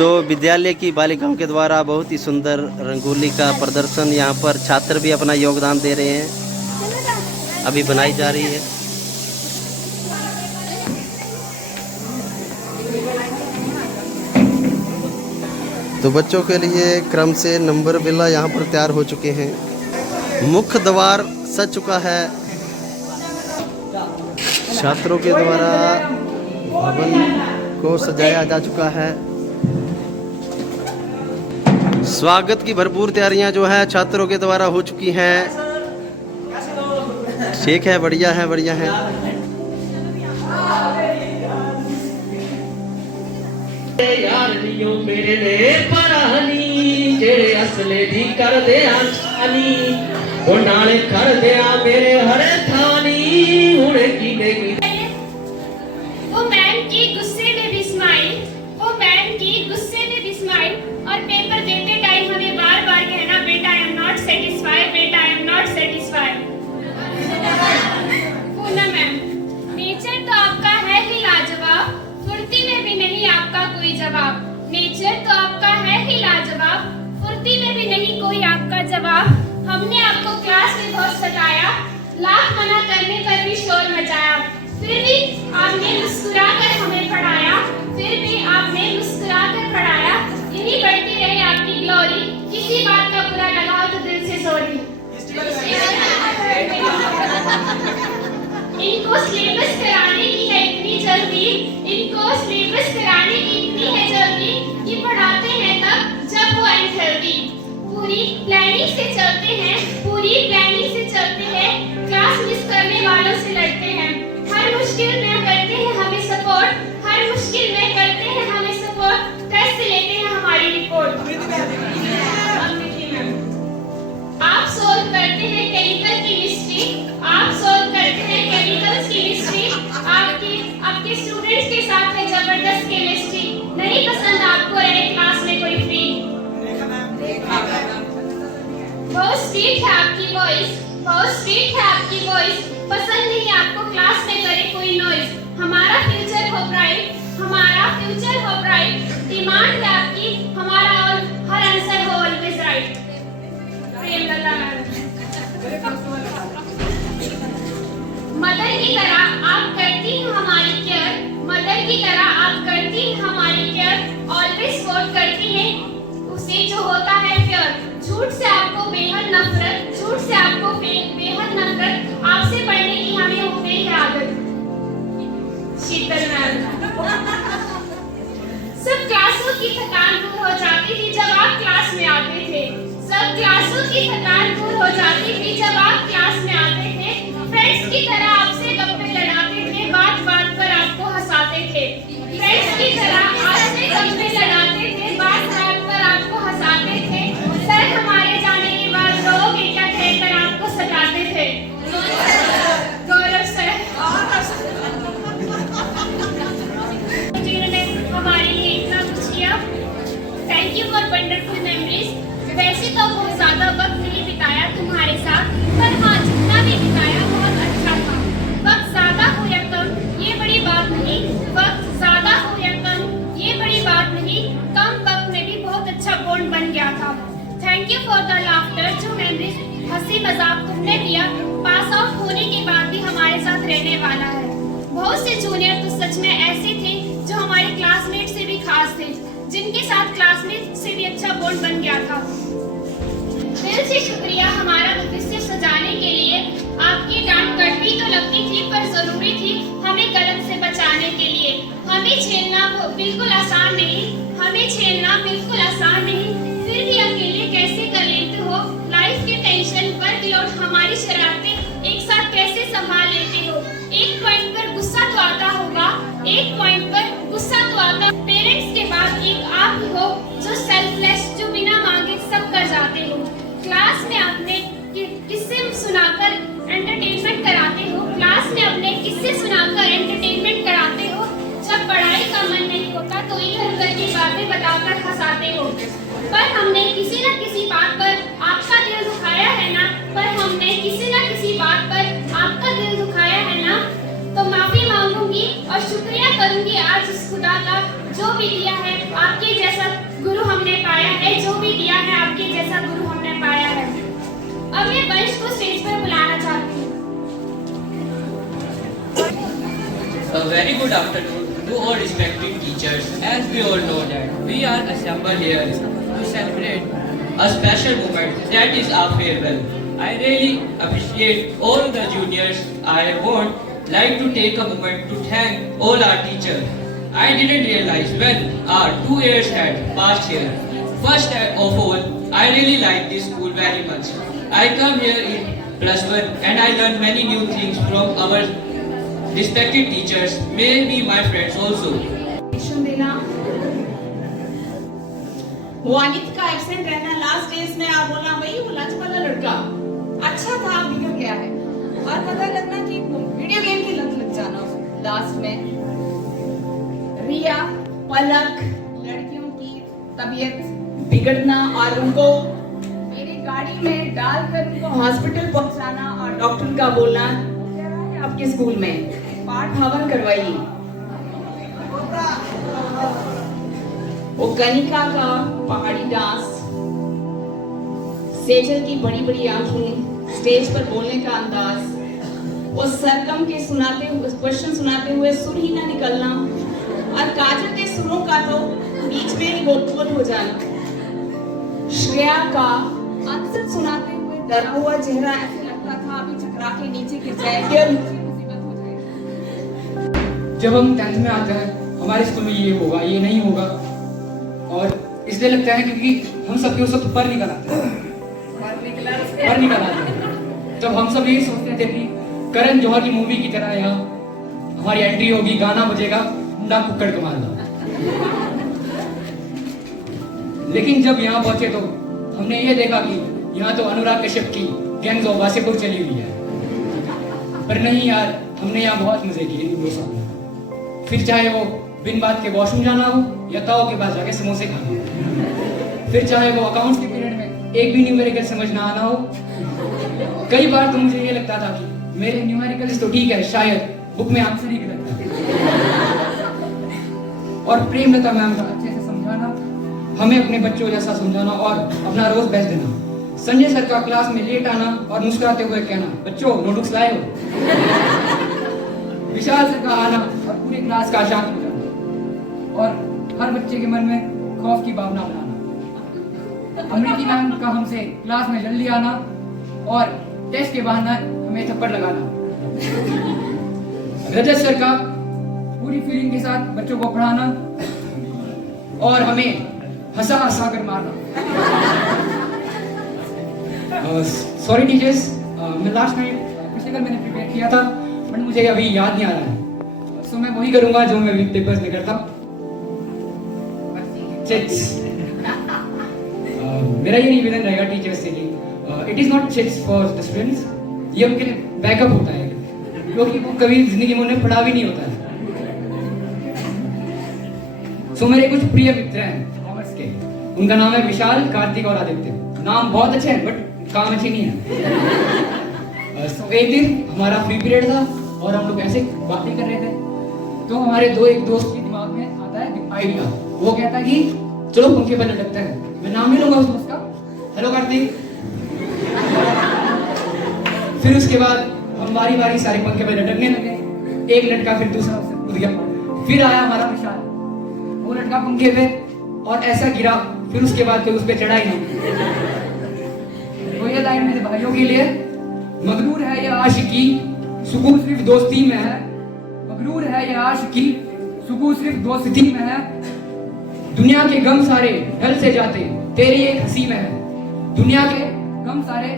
तो विद्यालय की बालिकाओं के द्वारा बहुत ही सुंदर रंगोली का प्रदर्शन, यहाँ पर छात्र भी अपना योगदान दे रहे हैं, अभी बनाई जा रही है। तो बच्चों के लिए क्रम से नंबर बिल्ला यहाँ पर तैयार हो चुके हैं। मुख्य द्वार सज चुका है। छात्रों के द्वारा भवन को सजाया जा चुका है। स्वागत की भरपूर तैयारियां जो है छात्रों के द्वारा हो चुकी हैं। ठीक है, बढ़िया है, बढ़िया है। यार नियो मेरे ने परानी जेड़े असले दी कर दे आनी ओ नाले कर दे मेरे हरे थानी हुणे की देगी। वो मैम की गुस्से में भी स्माइल, वो मैम की गुस्से में भी स्माइल, और पेपर देते टाइम हमें बार बार कहना, बेटा आई एम नॉट सेटिस्फाइड, बेटा I am not satisfied. Poonam ma'am, nature तो आपका है ही लाजवाब, फुर्ती में भी नहीं आपका कोई जवाब। नेचर तो आपका है ही लाजवाब, फुर्ती में भी नहीं कोई आपका जवाब। हमने आपको क्लास में बहुत सताया, लाख मना करने पर भी शोर मचाया, फिर भी आपने मुस्कुराकर हमें पढ़ाया, फिर भी आपने मुस्कुराकर पढ़ाया। यही बढ़ती रहे आपकी ग्लोरी, किसी बात का बुरा लगा हो तो दिल से सॉरी। इनको सिलेबस कराने की है इतनी जल्दी, इनको सिलेबस कराने की इतनी है जल्दी कि पढ़ाते हैं तब जब वो अनहेल्दी। पूरी प्लानिंग से चलते हैं, पूरी प्लानिंग से चलते हैं, क्लास मिस करने वालों से लड़ते हैं। हर मुश्किल में करते हैं हमें सपोर्ट, हर मुश्किल में करते हैं हमें सपोर्ट, टेस्ट से लेते हैं हमारी रिपोर्ट। आप सोल्व करते हैं केमिकल की मिस्ट्री, आप सोल्व करते हैं केमिकल्स की मिस्ट्री। आपके स्टूडेंट्स के साथ है जबरदस्त केमिस्ट्री। नहीं पसंद आपको रहे क्लास में कोई फ्री। बहुत स्वीट है आपकी वॉइस, बहुत स्वीट है आपकी वॉइस, पसंद नहीं आपको क्लास में करे कोई नॉइज। हमारा फ्यूचर हो ब्राइट, हमारा फ्यूचर हो ब्राइट, डिमांड है आपकी हमारा और हर आंसर हो ऑलवेज राइट। प्रेमलता मदर की तरह आप करती हैं हमारी केयर, मदर की तरह आप करती हैं हमारी केयर, ऑलवेज सपोर्ट करती हैं उसे जो होता है फेयर। झूठ से आपको बेहद नफरत, झूठ से आपको बेहद नफरत, आपसे पढ़ने की हमें हो गई है आदत। शीतल मैम, सब क्लासों की थकान दूर हो जाती थी जब आप क्लास में आते थे, सब क्लासों की थकान दूर हो जाती थी जब आप क्लास में आते थे। फ्रेंड्स की तरह आपसे गप्पे लड़ाते थे, बात बात पर आपको हंसाते थे। फ्रेंड्स की तरह आपसे गप्पे लड़ाते थे, बात बात पर आपको हंसाते थे। सर हमारे जाने के बाद लोग क्या कहकर आपको सताते थे। गौरव सर, जिन्होंने हमारे लिए इतना कुछ किया। Thank you for wonderful memories. वैसे तो बहुत ज्यादा वक्त नहीं बिताया तुम्हारे साथ, पर हाँ जितना भी बिताया बहुत अच्छा था। वक्त ज्यादा हो या कम ये बड़ी बात नहीं, वक्त ज्यादा हो या कम ये बड़ी बात नहीं, कम वक्त में भी बहुत अच्छा बॉन्ड बन गया था। Thank you for the laughter, जो मेमोरीज हंसी मजाक तुमने दिया, पास आउट होने के बाद भी हमारे साथ रहने वाला है। बहुत से जूनियर तो सच में ऐसे थे जो हमारे क्लासमेट से भी खास थे, जिनके साथ क्लासमेट से भी अच्छा बॉन्ड बन गया था। दिल से शुक्रिया हमारा भविष्य सजाने के लिए। आपकी डांट कड़वी तो लगती थी पर जरूरी थी हमें गलत से बचाने के लिए। हमें झेलना बिल्कुल आसान नहीं, हमें झेलना बिल्कुल आसान नहीं, फिर भी अकेले कैसे कर लेते हो लाइफ के टेंशन, वर्कलोड, हमारी शरारतें एक साथ कैसे संभाल लेते हो। एक पॉइंट पर गुस्सा तो आता होगा, एक पॉइंट पर गुस्सा तो आता। पेरेंट्स के बाद एक आप हो जो सेल्फलेस, जो बिना मांगे सब कर जाते हो। क्लास में अपने किस्से सुनाकर एंटरटेनमेंट कराते हो, क्लास में अपने किस्से सुनाकर एंटरटेनमेंट कराते हो। जब पढ़ाई का मन नहीं होता तो इधर उधर की बातें बताकर हंसाते हो। पर हमने किसी न किसी बात पर आपका दिल दुखाया है ना, पर हमने किसी न किसी बात पर आपका दिल दुखाया है ना, तो माफी मांगूंगी और शुक्रिया करूंगी आज इस खुदा का जो भी दिया है आपके जैसा अब मैं वंश को स्टेज पर बुलाना चाहती हूँ। A very good afternoon to all respected teachers. As we all know that we are assembled here to celebrate a special moment, that is our farewell. I really appreciate all the juniors. I would like to take a moment to thank all our teachers. I didn't realize when our 2 years had passed here. First of all, I really like this school very much. I come here in +1 and I learn many new things from our respected teachers, maybe my friends also. देना वानित का absent रहना last days में आप बोलना वही वो lunch वाला लड़का अच्छा था बिगड़ गया है और पता लगना कि वीडियो गेम की लत लग जाना लास्ट में। रिया पलक लड़कियों की तबीयत बिगड़ना और उनको मेरी गाड़ी में डालकर उनको हॉस्पिटल पहुंचाना और डॉक्टर का बोलना क्या रहा है आपके स्कूल में पाठ हवन करवाइए। वो कनिका का पहाड़ी डांस, सेजल की बड़ी बड़ी आंखें, स्टेज पर बोलने का अंदाज, वो सरगम के सुनाते हुए क्वेश्चन सुनाते हुए सुर ही ना निकलना और काजल के सुरों का तो बीच में ही गोल हो जाना। श्रेया का आंसर सुनाते हुए डरा हुआ चेहरा ऐसे लगता था अभी चकरा के नीचे गिर जाएगी और मुसीबत हो जाएगी। जब हम 10th में आते हैं हमारे स्कूल में ये होगा ये नहीं होगा और इसलिए लगता है क्योंकि हम सबके उस वक्त पर निकल आते हैं। जब हम सब यही सोचते थे कि करण जौहर की मूवी की तरह यहाँ हमारी एंट्री होगी, गाना बजेगा, ना कुक्कड़ को मारना। लेकिन जब यहाँ पहुंचे तो हमने ये देखा कि यहाँ तो अनुराग कश्यप की गैंग्स ऑफ वासेपुर चली हुई है। पर नहीं यार, हमने यहाँ बहुत मजे किए इन दोस्तों में। फिर चाहे वो बिन बात के वॉशरूम जाना हो या ताओ के पास जाके समोसे खाना हो, फिर चाहे वो अकाउंट्स के पीरियड में एक भी न्यूमेरिकल समझ ना आना हो। कई बार तो मुझे ये लगता था कि मेरे न्यूमेरिकल्स तो ठीक है, शायद बुक में आंसर ही गलत था। और प्रेमलता मैम का अच्छे से समझाना, हमें अपने बच्चों जैसा समझाना और अपना रोज बेस्ट देना। संजय सर का क्लास में लेट आना और मुस्कुराते हुए कहना, बच्चों नोटबुक्स लाए हो। विशाल सर का आना और पूरी क्लास का शांत हो जाना और हर बच्चे के मन में खौफ की भावना बनाना। अमृति मैम का हमसे क्लास में जल्दी आना और टेस्ट के बहाने हमें थप्पड़ लगाना। रजत सर का पूरी फीलिंग के साथ बच्चों को पढ़ाना और हमें हंसा हंसा कर मारना। सॉरी टीचर्स, मैं लास्ट नाइट पिछले कल मैंने प्रिपेयर किया था बट मुझे अभी याद नहीं आ रहा है, सो मैं वही करूंगा जो मैं वीक पेपर्स में करता। मेरा ये निवेदन रहेगा टीचर्स से कि it is not chits for the students, ये उनके लिए बैकअप होता है क्योंकि वो कभी जिंदगी में उन्हें पढ़ा भी नहीं होता है। सो मेरे कुछ प्रिय मित्र हैं कॉमर्स के, उनका नाम है विशाल, कार्तिक और आदित्य। नाम बहुत अच्छे हैं बट काम अच्छे नहीं है। सो एक दिन हमारा फ्री पीरियड था और हम लोग ऐसे बातें कर रहे थे तो हमारे एक दोस्त के दिमाग में आता है आइडिया। वो कहता है कि चलो पंखे पर लटकते हैं। मैं नाम नहीं लूंगा उस दोस्त का, हेलो कार्तिक। फिर उसके बाद हम बारी बारी सारे पंखे पर लटकने लगे, एक लटका फिर दूसरा उससे कूद गया, फिर आया हमारा विशाल, वो लटका पंखे पे और ऐसा गिरा, फिर उसके बाद कोई उस पर चढ़ा ही नहीं। तो ये लाइन मेरे भाइयों के लिए, मगरूर है ये आशिकी, सुकून सिर्फ दोस्ती में है। मगरूर है ये आशिकी, सुकून सिर्फ दोस्ती में है। दुनिया के गम सारे ढल से जाते तेरी एक हंसी में है। दुनिया के गम सारे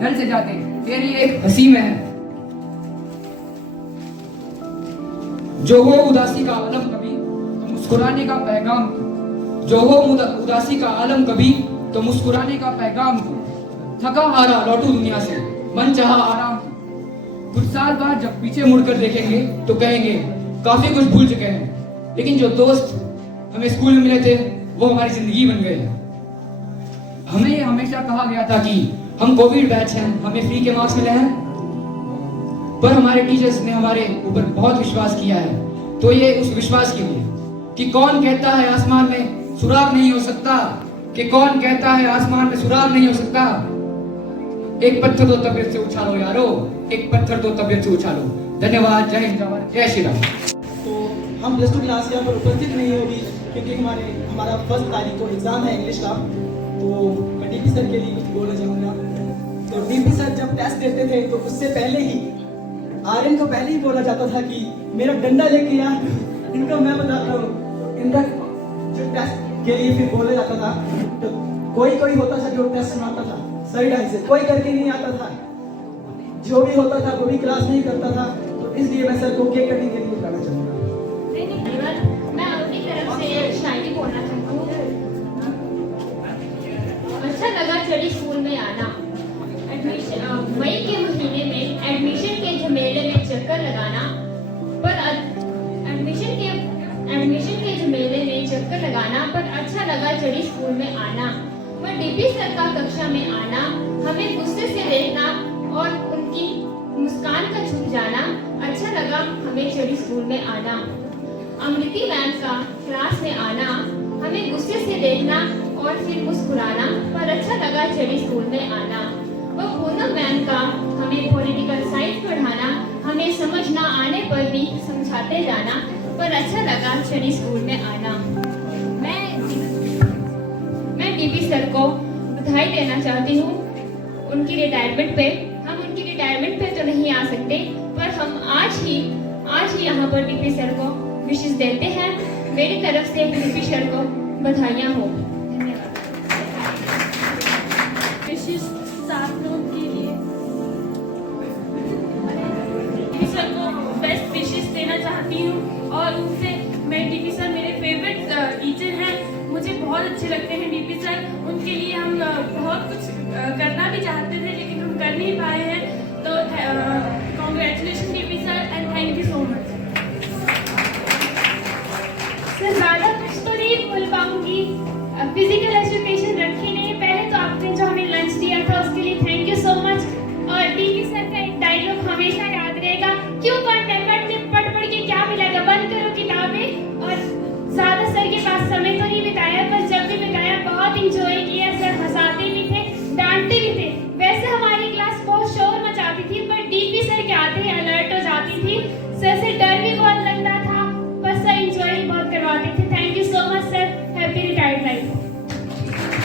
ढल से जाते तेरी एक हंसी में है। जो हो उदासी का आलम कभी तो मुस्कुराने का पैगाम, जो हो उदासी का आलम कभी तो मुस्कुराने का पैगाम। थका हारा लौटू दुनिया से, मन चाहा आराम। कुछ साल बाद जब पीछे मुड़कर देखेंगे तो कहेंगे काफी कुछ भूल चुके हैं, लेकिन जो दोस्त हमें स्कूल में मिले थे वो हमारी जिंदगी बन गए। हमें हमेशा कहा गया था कि हम कोविड बैच हैं, हमें फ्री के मार्क्स मिले हैं, पर हमारे टीचर्स ने हमारे ऊपर बहुत विश्वास किया है। तो ये उस विश्वास के लिए कि कौन कहता है आसमान में सुराग नहीं हो सकता, कि कौन कहता है आसमान में सुराग नहीं हो सकता। एक पत्थर दो तबीयत से उछालो यारो, एक पत्थर दो तबीयत से उछालो। धन्यवाद। जय हिंद जवाहर, जय श्री राम। तो हम प्लस 2 क्लास यहाँ पर उपस्थित नहीं होगी क्योंकि हमारा 1 तारीख को एग्ज़ाम है इंग्लिश का। तो मैं डीपी सर के लिए कुछ बोलना चाहूँगा। तो डीपी सर जब टेस्ट देते थे तो उससे पहले ही आर्यन को पहले ही बोला जाता था कि मेरा डंडा लेके आ। इनका मैं बताता हूँ, इनका जो टेस्ट के लिए फिर बोला जाता था तो कोई होता था जो टेस्ट सुनाता था सही ढंग से, कोई करके नहीं आता था। जो भी होता था वो भी क्लास नहीं करता था। तो इसलिए मैं सर को केक कटिंग के लिए बुलाना चाहूँगा। मैं अपनी तरफ से एक शायरी बोलना चाहती हूँ। अच्छा लगा चढ़ी स्कूल में आना, मई के महीने में एडमिशन के झमेले में चक्कर लगाना, पर अच्छा लगा चढ़ी स्कूल में आना। पर डीपी सर का कक्षा में आना, हमें गुस्से से देखना और उनकी मुस्कान का छुप जाना, अच्छा लगा हमें चढ़ी स्कूल में आना। अमृति मैम का क्लास में आना, हमें गुस्से से देखना और फिर मुस्कुराना, पर अच्छा लगा चढ़ी स्कूल में आना। और पूनम मैम का हमें पॉलिटिकल साइंस पढ़ाना, हमें समझ ना आने पर भी समझाते जाना, पर अच्छा लगा चढ़ी स्कूल में आना। मैं डीपी सर को बधाई देना चाहती हूँ उनकी रिटायरमेंट पे। हम उनकी रिटायरमेंट पे तो नहीं आ सकते, पर हम आज ही यहाँ पर डीपी सर को विशेष देते हैं। मेरी तरफ से डीपी सर को बधाइयाँ हो। विशेष साथ लोगों के लिए डीपी सर को बेस्ट विशेष देना चाहती हूँ और उनसे मैं डीपी सर मेरे फेवरेट टीचर हैं, मुझे बहुत अच्छे लगते हैं डीपी सर। उनके लिए हम बहुत कुछ करना भी चाहते थे लेकिन हम कर नहीं पाए हैं। तो congratulation DP sir and thank you so much. Sir ज़्यादा कुछ तो नहीं बोल पाऊंगी। फिजिकल